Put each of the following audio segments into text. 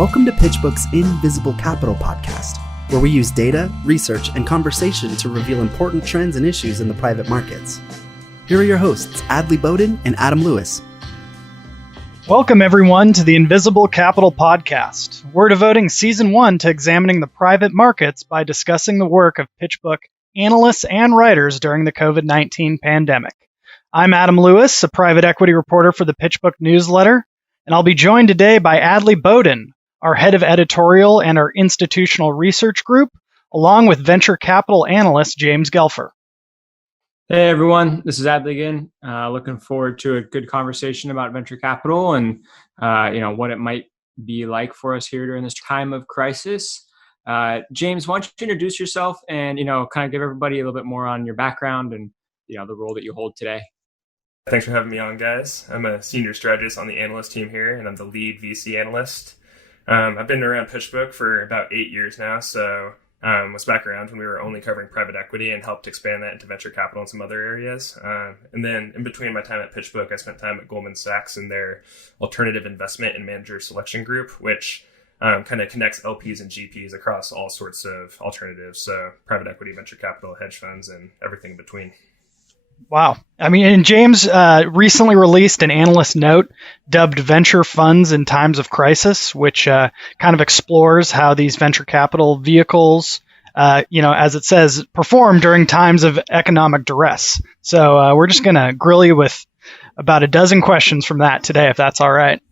Welcome to PitchBook's Invisible Capital podcast, where we use data, research, and conversation to reveal important trends and issues in the private markets. Here are your hosts, Adley Bowden and Adam Lewis. Welcome, everyone, to the Invisible Capital podcast. We're devoting Season 1 to examining the private markets by discussing the work of PitchBook analysts and writers during the COVID-19 pandemic. I'm Adam Lewis, a private equity reporter for the PitchBook newsletter, and I'll be joined today by Adley Bowden, our head of editorial and our institutional research group, along with venture capital analyst James Gelfer. Hey everyone, this is Adley again. Looking forward to a good conversation about venture capital and what it might be like for us here during this time of crisis. James, why don't you introduce yourself and kind of give everybody a little bit more on your background and the role that you hold today. Thanks for having me on, guys. I'm a senior strategist on the analyst team here, and I'm the lead VC analyst. I've been around PitchBook for about 8 years now, so was back around when we were only covering private equity and helped expand that into venture capital and some other areas. And then in between my time at PitchBook, I spent time at Goldman Sachs in their alternative investment and manager selection group, which kind of connects LPs and GPs across all sorts of alternatives. So private equity, venture capital, hedge funds, and everything in between. Wow. And James recently released an analyst note dubbed Venture Funds in Times of Crisis, which kind of explores how these venture capital vehicles, as it says, perform during times of economic duress. So we're just going to grill you with about a dozen questions from that today, if that's all right.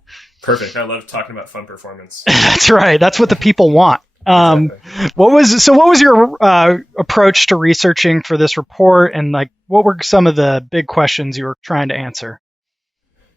Perfect. I love talking about fund performance. That's right. That's what the people want. Exactly. What was your approach to researching for this report, and what were some of the big questions you were trying to answer?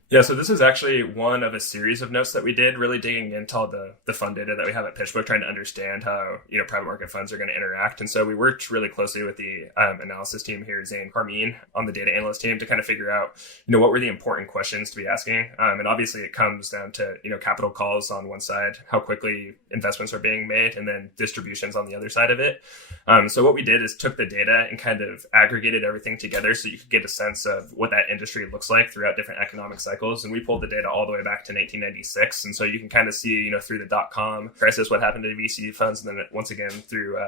Yeah, so this is actually one of a series of notes that we did, really digging into all the fund data that we have at PitchBook, trying to understand how private market funds are going to interact. And so we worked really closely with the analysis team here, Zane Carmine, on the data analyst team to kind of figure out what were the important questions to be asking. And obviously it comes down to capital calls on one side, how quickly investments are being made, and then distributions on the other side of it. So what we did is took the data and kind of aggregated everything together so you could get a sense of what that industry looks like throughout different economic cycles. And we pulled the data all the way back to 1996. And so you can kind of see, through the dot-com crisis, what happened to VC funds. And then once again, through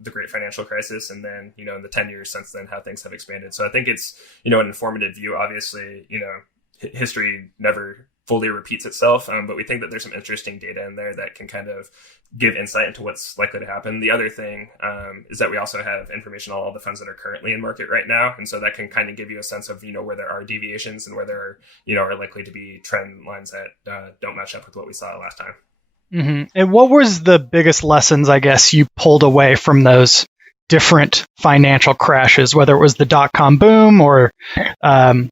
the great financial crisis. And then, in the 10 years since then, how things have expanded. So I think it's, an informative view. Obviously, history never fully repeats itself. But we think that there's some interesting data in there that can kind of give insight into what's likely to happen. The other thing is that we also have information on all the funds that are currently in market right now. And so that can kind of give you a sense of, where there are deviations and where there are likely to be trend lines that don't match up with what we saw last time. Mm-hmm. And what was the biggest lessons, I guess, you pulled away from those different financial crashes, whether it was the dot-com boom or, the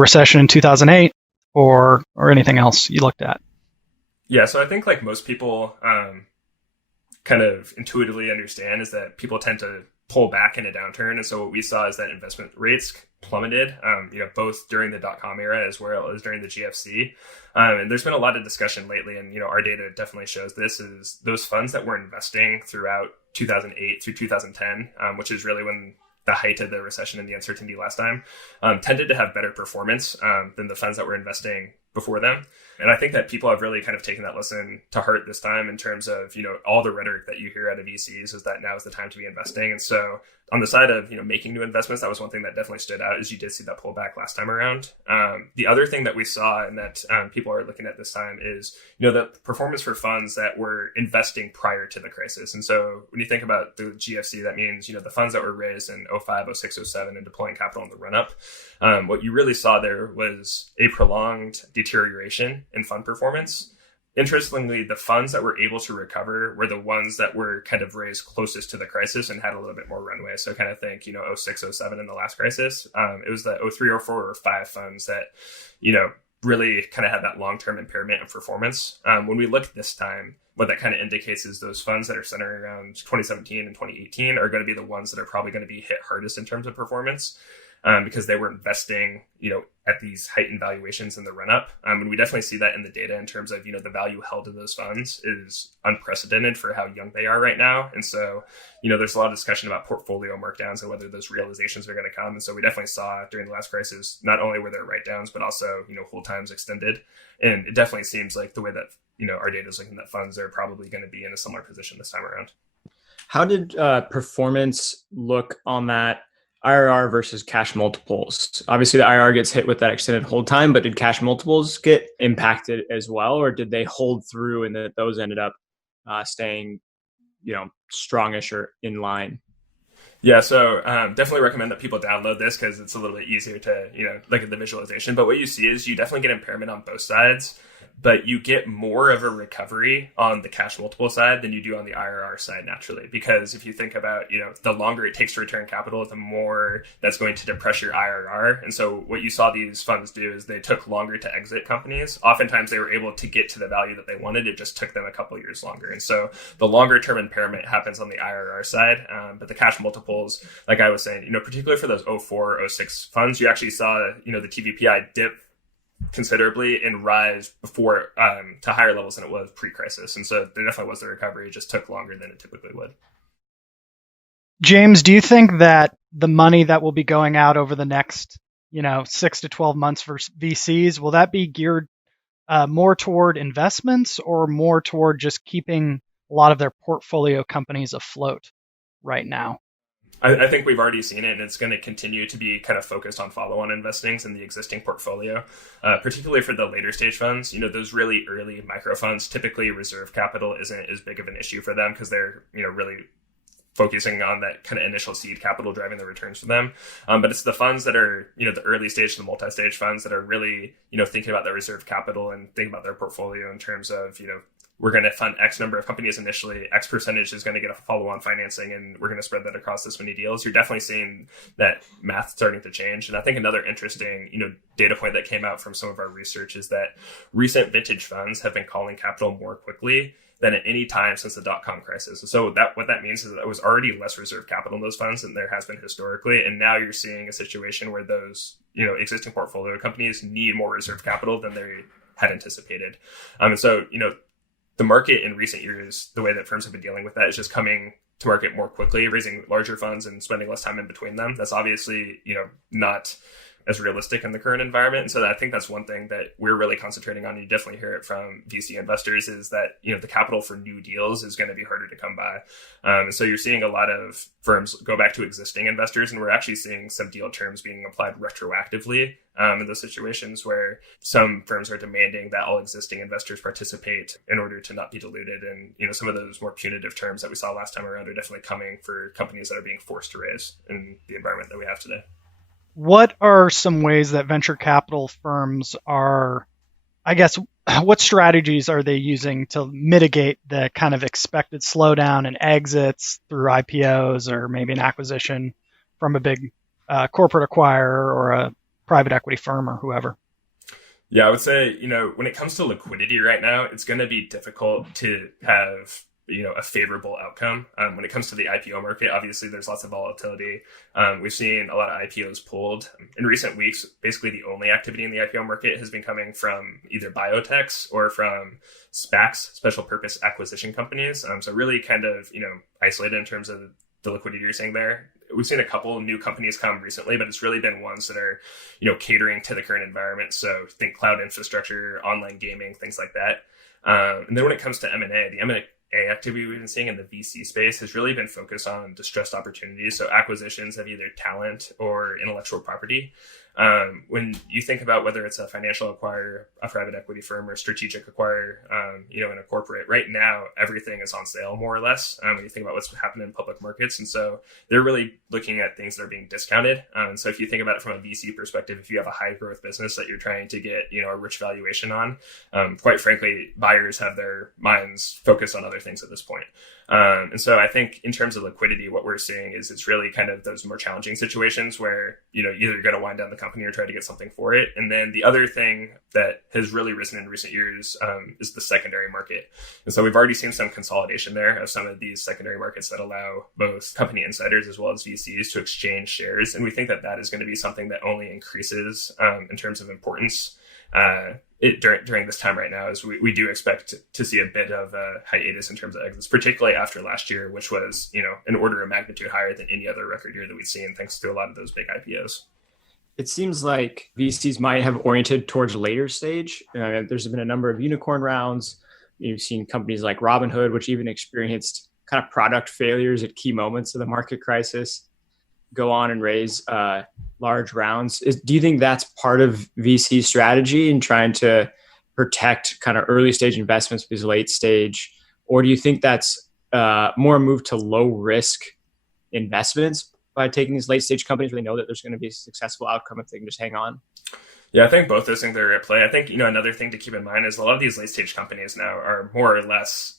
recession in 2008 or anything else you looked at? Yeah, so I think like most people kind of intuitively understand is that people tend to pull back in a downturn. And so what we saw is that investment rates plummeted, both during the dot-com era as well as during the GFC. And there's been a lot of discussion lately, and our data definitely shows this, is those funds that were investing throughout 2008 through 2010, which is really when the height of the recession and the uncertainty last time, tended to have better performance than the funds that were investing before them. And I think that people have really kind of taken that lesson to heart this time in terms of, all the rhetoric that you hear out of VCs is that now is the time to be investing. And so on the side of, making new investments, that was one thing that definitely stood out, is you did see that pullback last time around. The other thing that we saw and that people are looking at this time is, the performance for funds that were investing prior to the crisis. And so when you think about the GFC, that means, the funds that were raised in 05, 06, 07 and deploying capital in the run up. What you really saw there was a prolonged deterioration in fund performance. Interestingly, the funds that were able to recover were the ones that were kind of raised closest to the crisis and had a little bit more runway. So kind of think, 06, 07 in the last crisis. It was the 03, 04, or 05 funds that, really kind of had that long-term impairment of performance. When we look this time, what that kind of indicates is those funds that are centering around 2017 and 2018 are going to be the ones that are probably going to be hit hardest in terms of performance. Because they were investing, at these heightened valuations in the run-up. And we definitely see that in the data in terms of, the value held in those funds is unprecedented for how young they are right now. And so, there's a lot of discussion about portfolio markdowns and whether those realizations are going to come. And so we definitely saw during the last crisis, not only were there write-downs, but also, hold times extended. And it definitely seems like the way that our data is looking that funds are probably going to be in a similar position this time around. How did performance look on that IRR versus cash multiples? Obviously, the IRR gets hit with that extended hold time, but did cash multiples get impacted as well, or did they hold through and that those ended up staying, strongish or in line? Yeah, so definitely recommend that people download this because it's a little bit easier to, look at the visualization. But what you see is you definitely get impairment on both sides, but you get more of a recovery on the cash multiple side than you do on the IRR side naturally. Because if you think about, the longer it takes to return capital, the more that's going to depress your IRR. And so what you saw these funds do is they took longer to exit companies. Oftentimes they were able to get to the value that they wanted. It just took them a couple of years longer. And so the longer term impairment happens on the IRR side. But the cash multiples, like I was saying, particularly for those 04, 06 funds, you actually saw, the TVPI dip considerably and rise before to higher levels than it was pre-crisis. And so there definitely was the recovery. It just took longer than it typically would. James, do you think that the money that will be going out over the next, 6 to 12 months for VCs, will that be geared more toward investments or more toward just keeping a lot of their portfolio companies afloat right now? I think we've already seen it, and it's going to continue to be kind of focused on follow-on investings in the existing portfolio, particularly for the later stage funds. Those really early micro funds, typically reserve capital isn't as big of an issue for them because they're, really focusing on that kind of initial seed capital driving the returns for them. But it's the funds that are, the early stage, the multi-stage funds that are really, thinking about their reserve capital and thinking about their portfolio in terms of, we're going to fund X number of companies initially, X percentage is going to get a follow-on financing, and we're going to spread that across this many deals. You're definitely seeing that math starting to change. And I think another interesting, data point that came out from some of our research is that recent vintage funds have been calling capital more quickly than at any time since the dot-com crisis. So what that means is that there was already less reserve capital in those funds than there has been historically. And now you're seeing a situation where those, existing portfolio companies need more reserve capital than they had anticipated. And so, the market in recent years, the way that firms have been dealing with that is just coming to market more quickly, raising larger funds and spending less time in between them. That's obviously, not as realistic in the current environment. And so I think that's one thing that we're really concentrating on. You definitely hear it from VC investors is that, the capital for new deals is going to be harder to come by. And so you're seeing a lot of firms go back to existing investors, and we're actually seeing some deal terms being applied retroactively in those situations where some firms are demanding that all existing investors participate in order to not be diluted. And, some of those more punitive terms that we saw last time around are definitely coming for companies that are being forced to raise in the environment that we have today. What are some ways that venture capital firms are, what strategies are they using to mitigate the kind of expected slowdown in exits through IPOs or maybe an acquisition from a big corporate acquirer or a private equity firm or whoever? Yeah, I would say, when it comes to liquidity right now, it's going to be difficult to have a favorable outcome. When it comes to the IPO market, obviously there's lots of volatility. We've seen a lot of IPOs pulled in recent weeks. Basically the only activity in the IPO market has been coming from either biotechs or from SPACs, special purpose acquisition companies. So really kind of, isolated in terms of the liquidity you're seeing there. We've seen a couple new companies come recently, but it's really been ones that are, catering to the current environment. So think cloud infrastructure, online gaming, things like that. And then when it comes to M&A, the M&A activity we've been seeing in the VC space has really been focused on distressed opportunities. So acquisitions of either talent or intellectual property. When you think about whether it's a financial acquirer, a private equity firm, or a strategic acquirer, in a corporate, right now, everything is on sale more or less when you think about what's happening in public markets. And so they're really looking at things that are being discounted. And so if you think about it from a VC perspective, if you have a high growth business that you're trying to get, a rich valuation on, quite frankly, buyers have their minds focused on other things at this point. And so I think in terms of liquidity, what we're seeing is it's really kind of those more challenging situations where, either you're going to wind down the company or try to get something for it. And then the other thing that has really risen in recent years is the secondary market. And so we've already seen some consolidation there of some of these secondary markets that allow both company insiders as well as VCs to exchange shares. And we think that that is going to be something that only increases in terms of importance during this time right now, is we do expect to see a bit of a hiatus in terms of exits, particularly after last year, which was, an order of magnitude higher than any other record year that we've seen, thanks to a lot of those big IPOs. It seems like VCs might have oriented towards later stage. There's been a number of unicorn rounds, you've seen companies like Robinhood, which even experienced kind of product failures at key moments of the market crisis, go on and raise large rounds. Do you think that's part of VC strategy in trying to protect kind of early stage investments because late stage, or do you think that's more a move to low risk investments by taking these late stage companies where they know that there's going to be a successful outcome if they can just hang on? Yeah, I think both those things are at play. I think, another thing to keep in mind is a lot of these late stage companies now are more or less,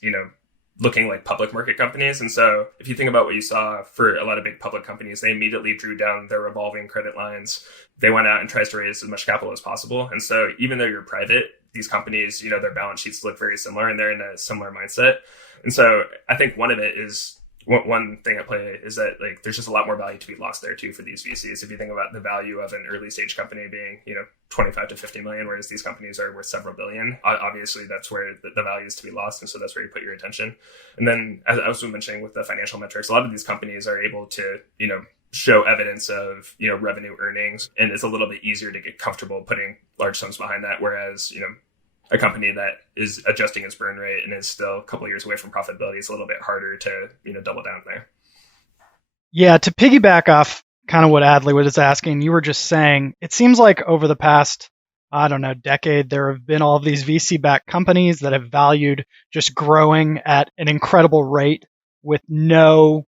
looking like public market companies. And so if you think about what you saw for a lot of big public companies, they immediately drew down their revolving credit lines. They went out and tried to raise as much capital as possible. And so even though you're private, these companies, their balance sheets look very similar and they're in a similar mindset. And so I think one of it is, one thing at play is that like there's just a lot more value to be lost there too for these VCs. If you think about the value of an early stage company being 25 to 50 million, whereas these companies are worth several billion, obviously that's where the value is to be lost, and so that's where you put your attention. And then as I was mentioning with the financial metrics, a lot of these companies are able to show evidence of revenue, earnings, and it's a little bit easier to get comfortable putting large sums behind that, whereas a company that is adjusting its burn rate and is still a couple of years away from profitability is a little bit harder to double down there. Yeah, to piggyback off kind of what Adley was asking, you were just saying, it seems like over the past, decade, there have been all of these VC-backed companies that have valued just growing at an incredible rate with no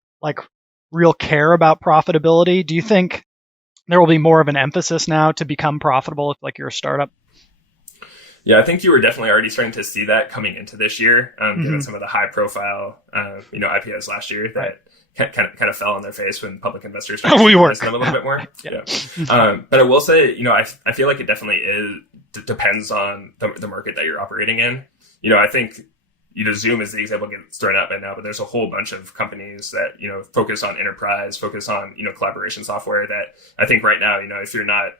real care about profitability. Do you think there will be more of an emphasis now to become profitable if you're a startup? Yeah, I think you were definitely already starting to see that coming into this year, given some of the high profile, IPOs last year that kind of fell on their face when public investors started to invest in them a little bit more. But I will say, I feel like it definitely depends on the market that you're operating in. I think, Zoom is the example that gets thrown out right now, but there's a whole bunch of companies that, focus on enterprise, focus on, collaboration software that I think right now, if you're not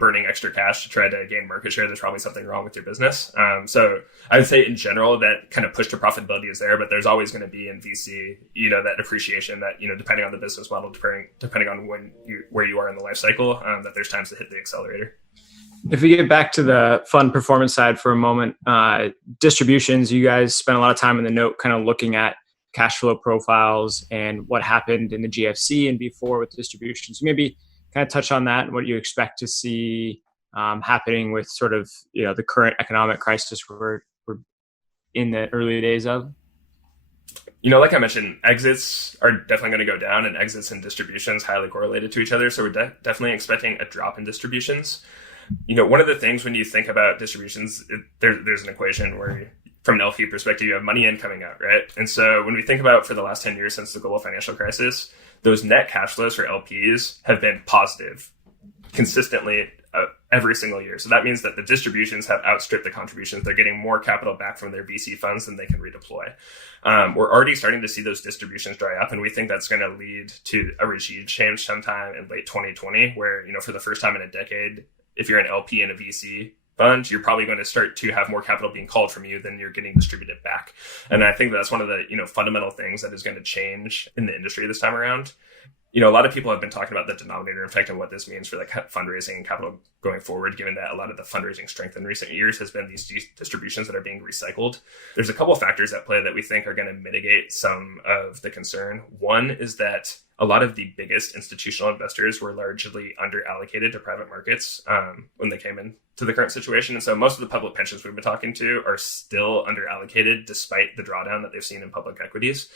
burning extra cash to try to gain market share, there's probably something wrong with your business. So I would say in general that kind of push to profitability is there, but there's always going to be in VC, that appreciation that, depending on the business model, depending on where you are in the life cycle, that there's times to hit the accelerator. If we get back to the fund performance side for a moment, distributions, you guys spent a lot of time in the note kind of looking at cash flow profiles and what happened in the GFC and before with distributions. Maybe kind of touch on that and what you expect to see happening with sort of the current economic crisis we're in the early days of. Like I mentioned, exits are definitely going to go down, and exits and distributions highly correlated to each other. So we're definitely expecting a drop in distributions. One of the things when you think about distributions, there's an equation where from an LP perspective, you have money in coming out, right? And so when we think about for the last 10 years since the global financial crisis, those net cash flows for LPs have been positive consistently every single year. So that means that the distributions have outstripped the contributions. They're getting more capital back from their VC funds than they can redeploy. We're already starting to see those distributions dry up, and we think that's going to lead to a regime change sometime in late 2020, where, for the first time in a decade, if you're an LP in a VC fund, you're probably going to start to have more capital being called from you than you're getting distributed back. And I think that's one of the, fundamental things that is going to change in the industry this time around. A lot of people have been talking about the denominator effect and what this means for fundraising and capital going forward, given that a lot of the fundraising strength in recent years has been these distributions that are being recycled. There's a couple of factors at play that we think are going to mitigate some of the concern. One is that a lot of the biggest institutional investors were largely underallocated to private markets when they came into the current situation. And so most of the public pensions we've been talking to are still underallocated despite the drawdown that they've seen in public equities.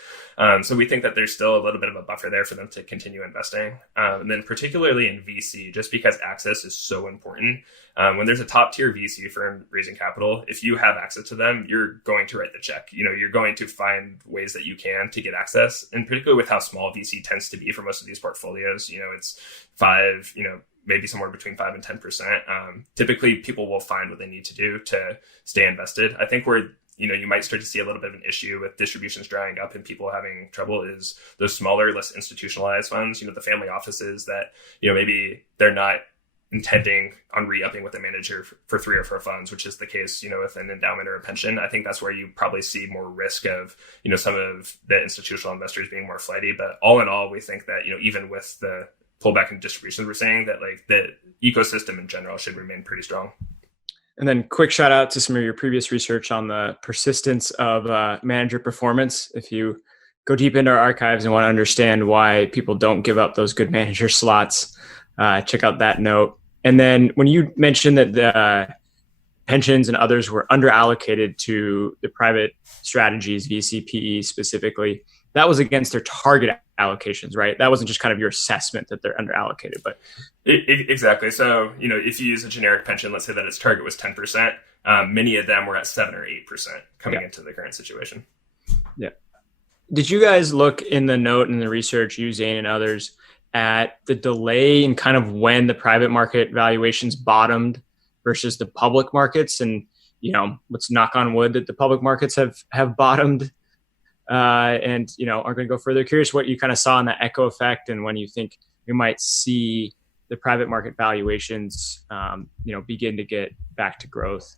So we think that there's still a little bit of a buffer there for them to continue investing. And then particularly in VC, just because access is so important. When there's a top tier VC firm raising capital, if you have access to them, you're going to write the check. You're going to find ways that you can to get access. And particularly with how small VC tends to be for most of these portfolios, it's 5, maybe somewhere between 5 and 10%. Typically people will find what they need to do to stay invested. I think where you might start to see a little bit of an issue with distributions drying up and people having trouble is those smaller, less institutionalized funds, the family offices that, maybe they're not intending on re-upping with a manager for 3 or 4 funds, which is the case, with an endowment or a pension. I think that's where you probably see more risk of, some of the institutional investors being more flighty. But all in all, we think that, even with the pullback in distributions, we're saying that the ecosystem in general should remain pretty strong. And then quick shout out to some of your previous research on the persistence of manager performance. If you go deep into our archives and want to understand why people don't give up those good manager slots, check out that note. And then when you mentioned that the pensions and others were underallocated to the private strategies, VCPE specifically, that was against their target allocations, right? That wasn't just kind of your assessment that they're underallocated, but exactly. So, if you use a generic pension, let's say that its target was 10%, many of them were at 7 or 8% coming into the current situation. Yeah. Did you guys look in the note and the research, you, Zane, and others, at the delay in kind of when the private market valuations bottomed versus the public markets? And, let's knock on wood that the public markets have bottomed and, are going to go further. Curious what you kind of saw in that echo effect and when you think we might see the private market valuations, begin to get back to growth.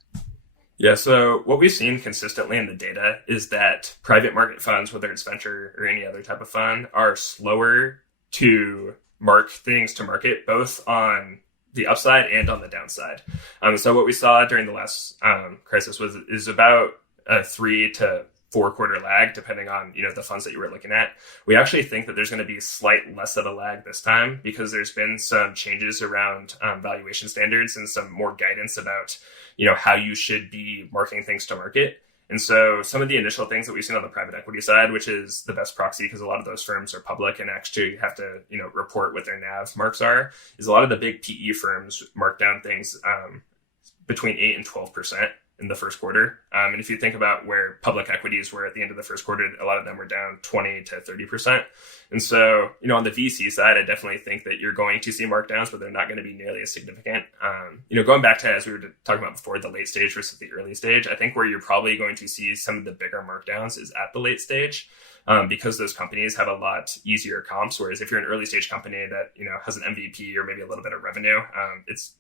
Yeah, so what we've seen consistently in the data is that private market funds, whether it's venture or any other type of fund, are slower to mark things to market, both on the upside and on the downside. So what we saw during the last crisis is about a 3 to 4 quarter lag, depending on the funds that you were looking at. We actually think that there's going to be slight less of a lag this time because there's been some changes around valuation standards and some more guidance about how you should be marking things to market. And so some of the initial things that we've seen on the private equity side, which is the best proxy because a lot of those firms are public and actually have to report what their NAV marks are, is a lot of the big PE firms mark down things between 8 and 12% in the first quarter. And if you think about where public equities were at the end of the first quarter, a lot of them were down 20 to 30%. And so, on the VC side, I definitely think that you're going to see markdowns, but they're not going to be nearly as significant. Going back to, as we were talking about before, the late stage versus the early stage, I think where you're probably going to see some of the bigger markdowns is at the late stage. Because those companies have a lot easier comps. Whereas if you're an early stage company that, has an MVP or maybe a little bit of revenue, it's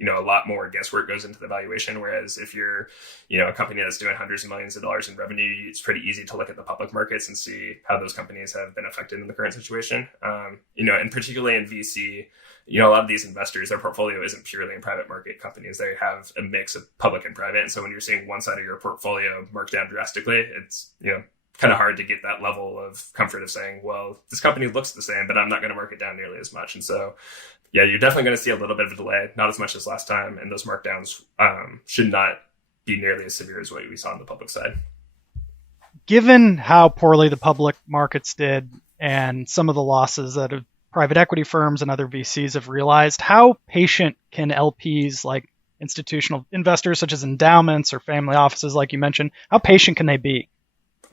a lot more guesswork goes into the valuation. Whereas if you're, a company that's doing hundreds of millions of dollars in revenue, it's pretty easy to look at the public markets and see how those companies have been affected in the current situation. And particularly in VC, a lot of these investors, their portfolio isn't purely in private market companies. They have a mix of public and private. And so when you're seeing one side of your portfolio marked down drastically, it's, kind of hard to get that level of comfort of saying, well, this company looks the same, but I'm not going to mark it down nearly as much. And so, yeah, you're definitely going to see a little bit of a delay, not as much as last time. And those markdowns should not be nearly as severe as what we saw on the public side. Given how poorly the public markets did and some of the losses that private equity firms and other VCs have realized, how patient can LPs like institutional investors such as endowments or family offices, like you mentioned, how patient can they be?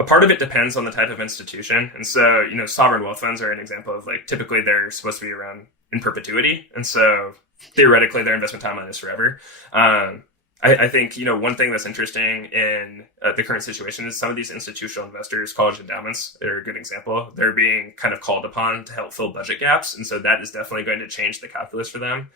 A part of it depends on the type of institution. And so, sovereign wealth funds are an example of typically they're supposed to be around in perpetuity. And so theoretically their investment timeline is forever. I think, one thing that's interesting in the current situation is some of these institutional investors, college endowments, are a good example. They're being kind of called upon to help fill budget gaps. And so that is definitely going to change the calculus for them.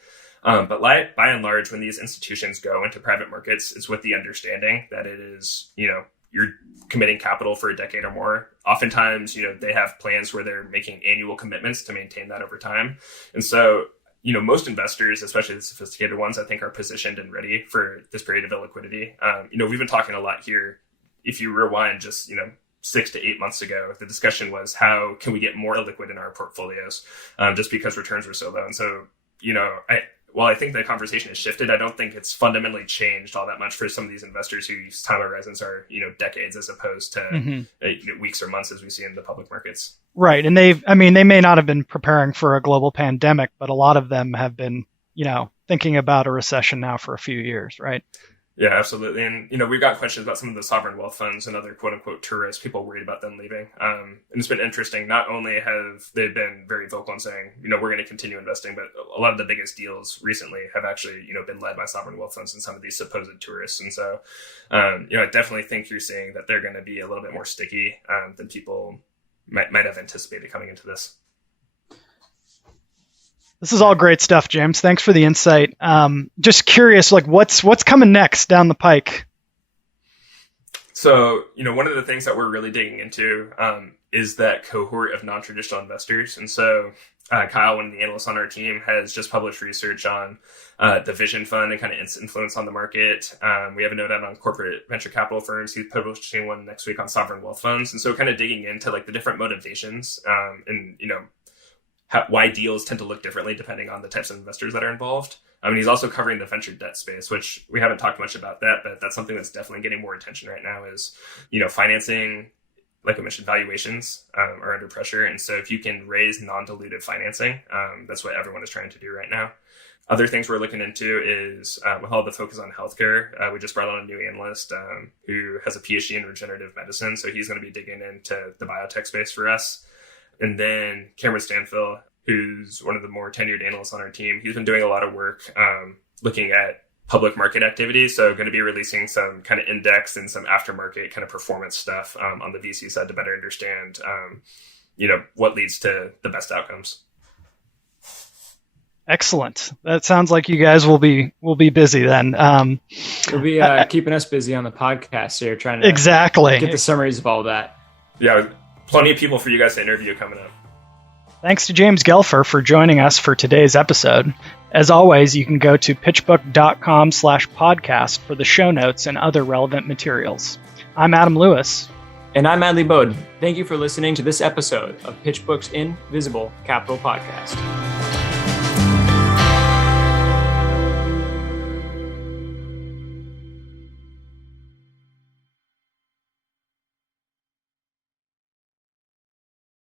But by and large, when these institutions go into private markets, it's with the understanding that it is, you're committing capital for a decade or more. Oftentimes, they have plans where they're making annual commitments to maintain that over time. And so, most investors, especially the sophisticated ones, I think are positioned and ready for this period of illiquidity. We've been talking a lot here. If you rewind just, 6 to 8 months ago, the discussion was how can we get more illiquid in our portfolios just because returns were so low. And so, while I think the conversation has shifted, I don't think it's fundamentally changed all that much for some of these investors whose time horizons are, decades as opposed to weeks or months as we see in the public markets. Right. And they may not have been preparing for a global pandemic, but a lot of them have been, thinking about a recession now for a few years, right? Yeah, absolutely. And, we've got questions about some of the sovereign wealth funds and other quote unquote tourists, people worried about them leaving. And it's been interesting. Not only have they been very vocal in saying, we're going to continue investing, but a lot of the biggest deals recently have actually, been led by sovereign wealth funds and some of these supposed tourists. And so, I definitely think you're seeing that they're going to be a little bit more sticky than people might have anticipated coming into this. This is all great stuff, James. Thanks for the insight. Just curious, what's coming next down the pike? So, one of the things that we're really digging into is that cohort of non-traditional investors. And so Kyle, one of the analysts on our team, has just published research on the Vision Fund and kind of its influence on the market. We have a note out on corporate venture capital firms. He's publishing one next week on sovereign wealth funds. And so kind of digging into like the different motivations and, why deals tend to look differently depending on the types of investors that are involved. He's also covering the venture debt space, which we haven't talked much about that, but that's something that's definitely getting more attention right now is, financing, like I mentioned, valuations are under pressure. And so if you can raise non-dilutive financing, that's what everyone is trying to do right now. Other things we're looking into is with all the focus on healthcare, we just brought on a new analyst who has a PhD in regenerative medicine. So he's going to be digging into the biotech space for us. And then Cameron Stanfill, who's one of the more tenured analysts on our team, he's been doing a lot of work looking at public market activity. So going to be releasing some kind of index and some aftermarket kind of performance stuff on the VC side to better understand, what leads to the best outcomes. Excellent. That sounds like you guys will be busy then. You'll be keeping us busy on the podcast here, trying to get the summaries of all that. Yeah, plenty of people for you guys to interview coming up. Thanks to James Gelfer for joining us for today's episode. As always, you can go to pitchbook.com/podcast for the show notes and other relevant materials. I'm Adam Lewis. And I'm Adley Bowden. Thank you for listening to this episode of PitchBook's Invisible Capital Podcast.